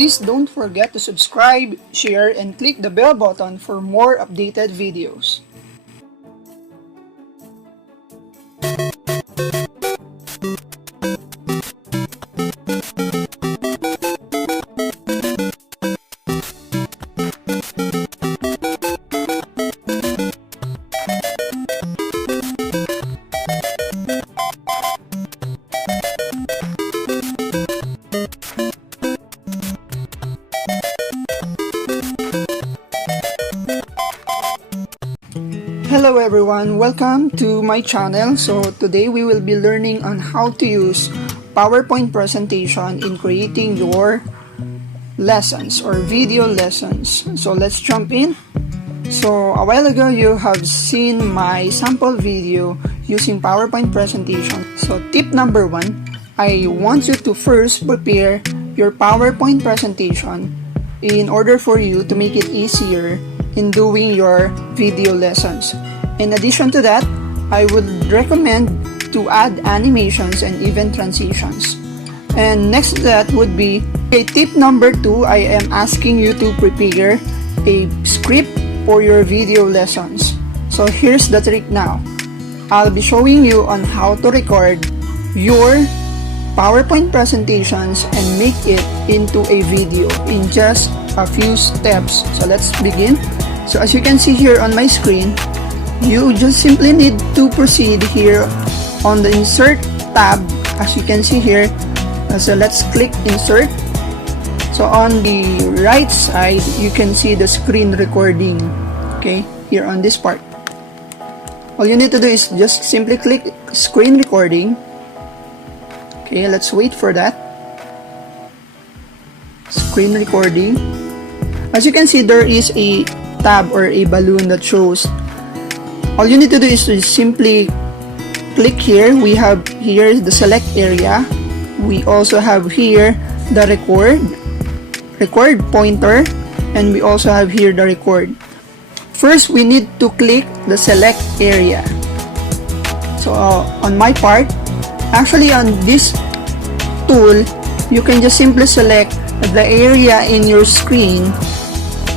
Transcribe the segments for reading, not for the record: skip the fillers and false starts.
Please don't forget to subscribe, share, and click the bell button for more updated videos. Hello everyone, welcome to my channel. So today we will be learning on how to use PowerPoint presentation in creating your lessons or video lessons. So let's jump in. So a while ago you have seen my sample video using PowerPoint presentation. So tip number 1, I want you to first prepare your PowerPoint presentation in order for you to make it easier in doing your video lessons. In addition to that, I would recommend to add animations and even transitions. And next to that would be tip number 2, I am asking you to prepare a script for your video lessons. So here's the trick now. I'll be showing you on how to record your PowerPoint presentations and make it into a video in just a few steps. So let's begin. So as you can see here on my screen, you just simply need to proceed here on the insert tab. As you can see here, so let's click insert. So on the right side you can see the screen recording, okay, here on this part. All you need to do is just simply click screen recording. Okay, let's wait for that. Screen recording. As you can see, there is a tab or a balloon that shows. All you need to do is to simply click here. We have here the select area. We also have here the record pointer, and we also have here the record. First, we need to click the select area. So on my part, actually on this tool, you can just simply select the area in your screen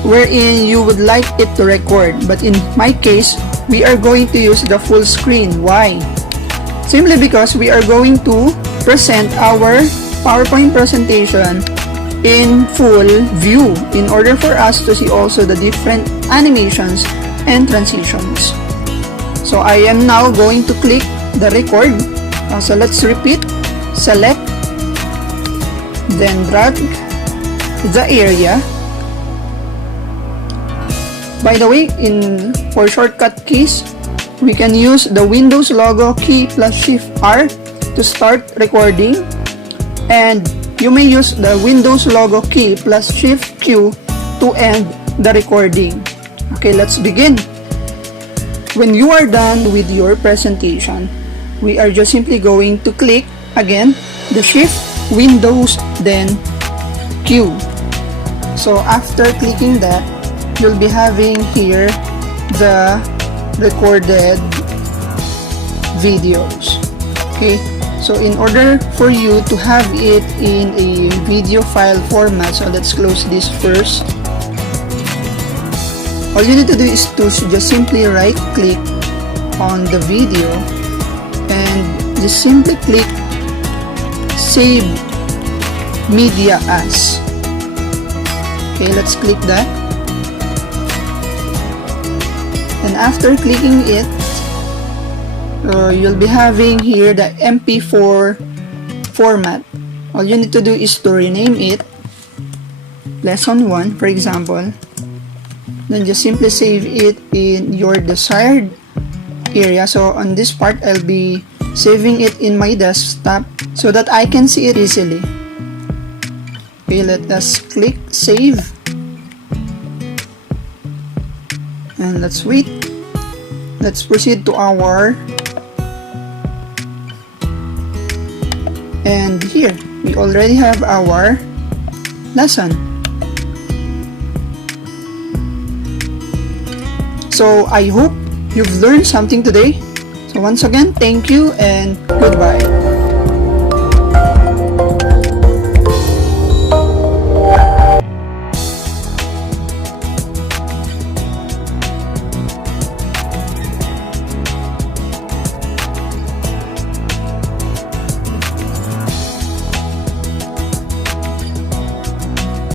wherein you would like it to record. But in my case, we are going to use the full screen. Why? Simply because we are going to present our PowerPoint presentation in full view in order for us to see also the different animations and transitions. So I am now going to click the record. So let's repeat. Select, then drag the area. By the way, for shortcut keys, we can use the Windows logo key plus Shift R to start recording, and you may use the Windows logo key plus Shift Q to end the recording. Okay, let's begin. When you are done with your presentation, we are just simply going to click again the Shift, Windows, then Q. So after clicking that, you'll be having here the recorded videos. Okay, so in order for you to have it in a video file format, so let's close this first. All you need to do is to just simply right click on the video and just simply click save media as. Okay, let's click that. And after clicking it, you'll be having here the MP4 format. All you need to do is to rename it lesson 1, for example. Then just simply save it in your desired area. So on this part, I'll be saving it in my desktop so that I can see it easily. Okay, let us click save. And let's wait. Let's proceed to our, and here we already have our lesson. So I hope you've learned something today. So once again, thank you and goodbye.